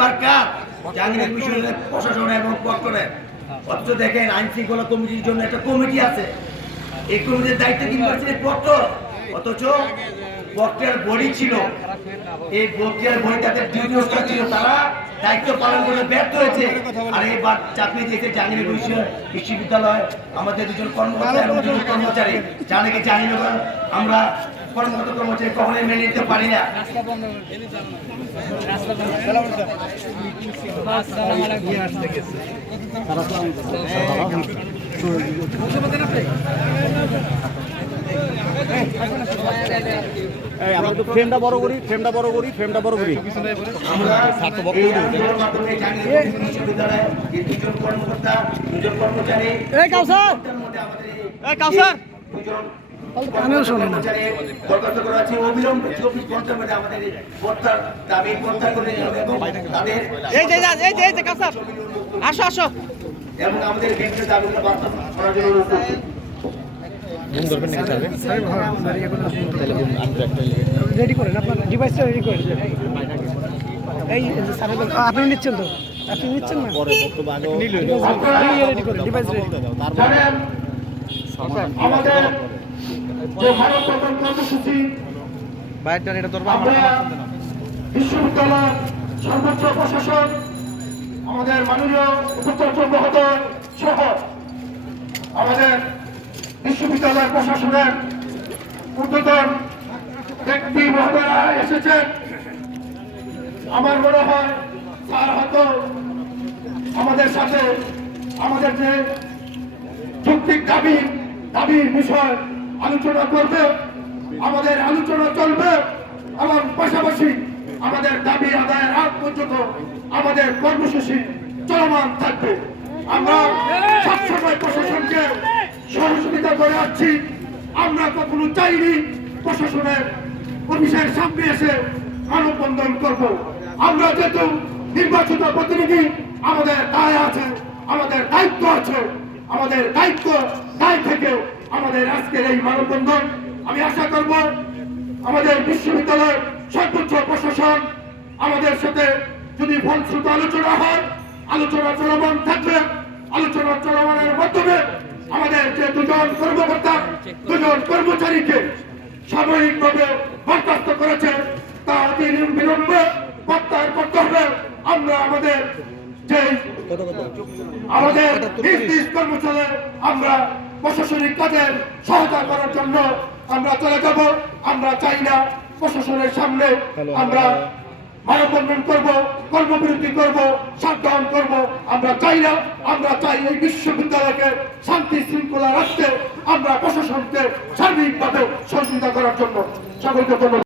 সরকার জাহাঙ্গীরনগর বিশ্ববিদ্যালয়ের প্রশাসন এবং পক্ষের অথচ দেখেন আইন শৃঙ্খলা কমিটির জন্য একটা কমিটি আছে। এই কমিটির দায়িত্ব ইউনিভার্সিটির পক্ষ, অথচ পক্ষের বডি ছিল, এই পক্ষের বডি তাদের ডিউটি ছিল, তারা দায়িত্ব পালন করে ব্যর্থ হয়েছে। আর এইবার চাকরি দিয়েছে জাহাঙ্গীরনগর বিশ্ববিদ্যালয় আমাদের দুজন কর্মকর্তা এবং দুজন কর্মচারী, যা নাকি জাহাঙ্গীরনগর আমরা কর্মরত কর্মচারী কখনোই মেনে নিতে পারি না। আমরা তো ফ্রেমটা বড় করি, ফ্রেমটা বড় করি, ফ্রেমটা বড় করি। আমরা এই আন্দোলনের মাধ্যমে জাহাঙ্গীরনগর বিশ্ববিদ্যালয়ে দুজন কর্মকর্তা, দুজন কর্মচারী, আমিও শুনি না দরখাস্ত করা আছে অবিলম্বে 24 ঘন্টার মধ্যে আমাদের প্রত্যাহার দাবি প্রত্যাহার করে নিতে হবে এবং তাদের এই কাসাব আসো আসো এবং আমাদের বিরুদ্ধে দাবিগুলো বাস্তবায়ন করার জন্য অনুরোধ করছি। রেডি করেন, আপনার ডিভাইসটা রেডি করেন। এই আপনি নিচ্ছেন তো, আপনি নিচ্ছেন না, রেডি করেন ডিভাইস রেডি। আমাদের যে ভারত গঠন কর্মসূচি বিশ্ববিদ্যালয় সর্বোচ্চ প্রশাসন আমাদের মাননীয় উপাচার্য মহোদয় সহ আমাদের বিশ্ববিদ্যালয় প্রশাসনের ঊর্ধ্বতন ব্যক্তি মহোদয়রা এসেছেন। আমার মনে হয় স্যার হয়তো আমাদের সাথে আমাদের যে যৌক্তিক দাবির বিষয় আলোচনা করবে, আমাদের আলোচনা চলবে এবং পাশাপাশি আমাদের দাবি আদায়ের আগ পর্যন্ত আমাদের কর্মসূচি চলমান থাকবে। আমরা সবসময় প্রশাসনকে সহযোগিতা করে আসছি। আমরা কখনো চাইনি প্রশাসনের অফিসের সামনে এসে মানববন্ধন করব। আমরা যেহেতু নির্বাচিত প্রতিনিধি, আমাদের দায় আছে, আমাদের দায়িত্ব আছে, আমাদের দায় থেকে আমাদের আজকের এই মানববন্ধন। আমি আশা করব আমাদের বিশ্ববিদ্যালয়ের সর্বোচ্চ প্রশাসন আমাদের সাথে যদি ফলশ্রুত আলোচনা হয়, আলোচনা চলমান থাকবে। আলোচনা চলমানের মাধ্যমে আমাদের যে দুজন কর্মকর্তা, দুজন কর্মচারীকে সাময়িকভাবে বরখাস্ত করেছে তা অতি বিলম্বে প্রত্যাহার করতে হবে। আমরা আমাদের যে নিজ কর্মচারী আমরা প্রশাসনিক কাজের সহায়তা করার জন্য আমরা চলে যাব। আমরা চাই না প্রশাসনের সামনে আমরা মানববন্ধন করব, কর্মবিরতি করব, শাটডাউন করব। আমরা চাই না। আমরা চাই এই বিশ্ববিদ্যালয়কে শান্তি শৃঙ্খলা রাখতে আমরা প্রশাসনকে সার্বিকভাবে সহযোগিতা করার জন্য সকলকে ধন্যবাদ।